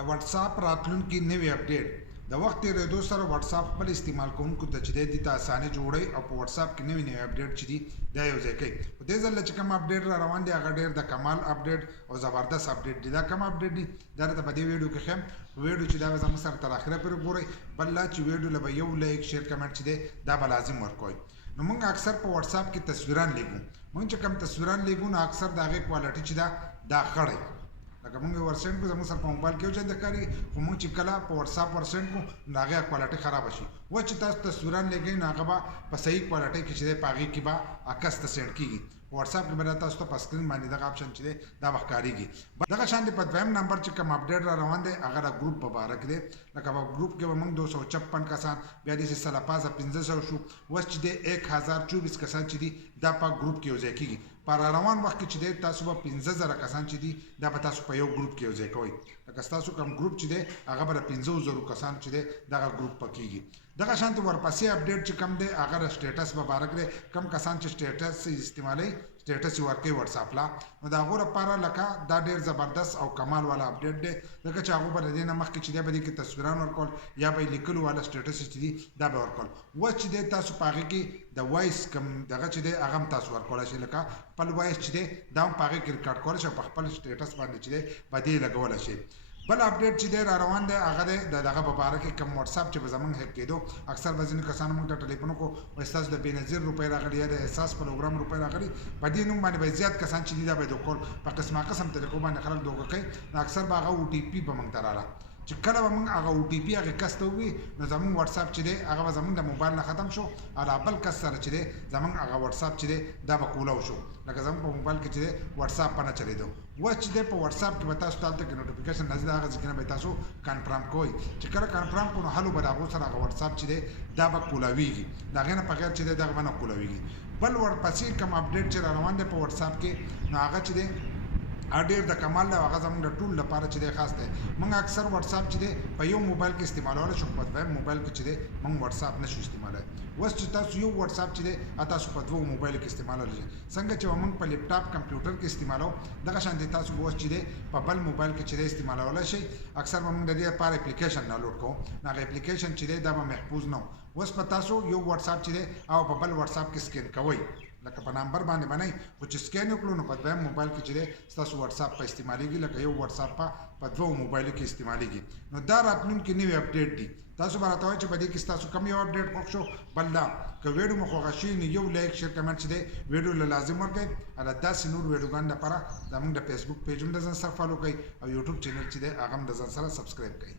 د واتس اپ راتلونکي نوی اپډیټ د وخت تیریدو سره واتس اپ خپل استعمال کوونکو ته چې د دې اسانه جوړي او په واتس اپ کې نوی اپډیټ چې دی دا یو ځای کوي په دې ځل چې کوم اپډیټ را روان دی هغه ډیر د کمال اپډیټ او زبردست اپډیټ دی دا کوم اپډیټ دی دا ته په دې ویډیو کې خم ویډیو چې دا زموږ سره تر اخره پورې ګورئ بل لا چې ویډیو له یو لایک شیر کمنټ چې دی دا به لازم ورکوئ نو موږ اکثر په واتس اپ کې تصویران لګو موږ چې کوم تصویران لګو نو اکثر دا غي کوالټي چې دا خړې لکه موږ ورسنټ کو زموږ سره په موبایل کې چې د کاری خو موږ چې کله په واتس اپ ورسنټ کو ناغه کوالټي خراب شي و چې تاسو تصویران لګی ناغه په صحیح کوالټي کې چې پاغي کې با عکس ته سند کیږي واتس اپ کې تاسو ته په سکرین باندې دا آپشن چې دا وښکاریږي دغه شان په دویم نمبر چې کوم اپډیټ را روان دی هغه ګروپ مبارک دی لکه په ګروپ کې موږ 256 کسان بیا د سلپازه 1500 شو وس چې د 1024 کسان چې دي دا په ګروپ کې وځي کیږي پر روان وخت کې چې د تاسو په 15000 کسان چې دي دا په تاسو په یو ګروپ کې وځي کوي لکه تاسو کوم ګروپ چې دی هغه پر 15000 کسان چې دی دغه ګروپ پکېږي دغه شانت ورپسې اپډیټ چې کم دی هغه سټیټس مبارک دی کم کسان چې سټیټس استعمالي سټیټس ورکوي واتس اپ لا نو دا غوړه لپاره لکه دا ډیر زبردست او کمال والا اپډیټ دی لکه چې هغه بل دینه مخکې چې دی به کې تصویران ورکول یا به لیکلو والا سټیټس چې دی دا به ورکول و چې دی تاسو پاږي کې د وایس کم دغه چې دی هغه تاسو ورکول شي لکه خپل وایس چې دی دا پاږي کې ریکارډ کول شي په خپل سټیټس باندې چې دی باندې لګول شي بل اپډیټ چې دی را روان دی هغه دغه مبارک کم واتس اپ چې زمونږ هک کېدو اکثر بزنه کسانو موږ ته ټلیفون کو استاد د بنظیر روپۍ راغلی یا د احساس پروګرام روپۍ راغلی په دې نوم باندې زیات کسان چې دی دا به د کول په قسمه قسم طریقو باندې خلک دوه کوي اکثر باغه او ټي پی په موږ تراله چې کله موږ هغه او ټي پی هغه کسته وي نو زموږ واتس اپ چې دی هغه زموږ د موبایل نه ختم شو او بل کس سره چې دی زموږ هغه واتس اپ چې دی دا به کولو شو لکه زموږ په موبایل کې چې دی واتس اپ نه چلیدو و چې دی په واتس اپ کې به تاسو ته نوټیفیکیشن نازل هغه ځکه به تاسو کنفرم کوئ چې کله کنفرم کو نو حلو به هغه سره هغه واتس اپ چې دی دا به کولاویږي دا غنه په غیر چې دی دا غنه کولاویږي بل ورپسې کوم اپډیټ چې روان دی په واتس اپ کې نو هغه چې دی اډیر د کمال له هغه زموږ د ټول لپاره چې دی خاص دی موږ اکثر واتس اپ چې دی په یو موبایل کې استعمالول شو په دویم موبایل کې چې دی موږ واتس اپ نشو استعمالای وس چې تاسو یو واتس اپ چې دی تاسو په دوه موبایل کې استعمالول شي څنګه چې موږ په لپټاپ کمپیوټر کې استعمالو دغه شان دی تاسو وس چې دی په بل موبایل کې چې دی استعمالول شي اکثر موږ د دې لپاره اپلیکیشن ډاونلوډ کوو هغه اپلیکیشن چې دی دا به محفوظ نه وس په تاسو یو واتس اپ چې دی او په بل واتس اپ کې سکین کوئ لکه په نمبر باندې باندې خو چې سکین وکړو نو په دویم موبایل کې چې تاسو واتس اپ په استعمالېږي لکه یو واتس اپ په دوه موبایلو کې استعمالېږي نو دا راتلونکي نوی اپډیټ دی تاسو به راته وایئ چې په دې کې تاسو کوم یو اپډیټ خوښ شو بل دا که ویډیو مو خوښه شي نو یو لایک شیر کمنټ چې دی ویډیو له لازم ورکړئ او داسې نور ویډیوګان لپاره زموږ د فیسبوک پیج هم د ځان سره فالو کړئ او یوټیوب چینل چې دی هغه هم د ځان سره سبسکرایب کړئ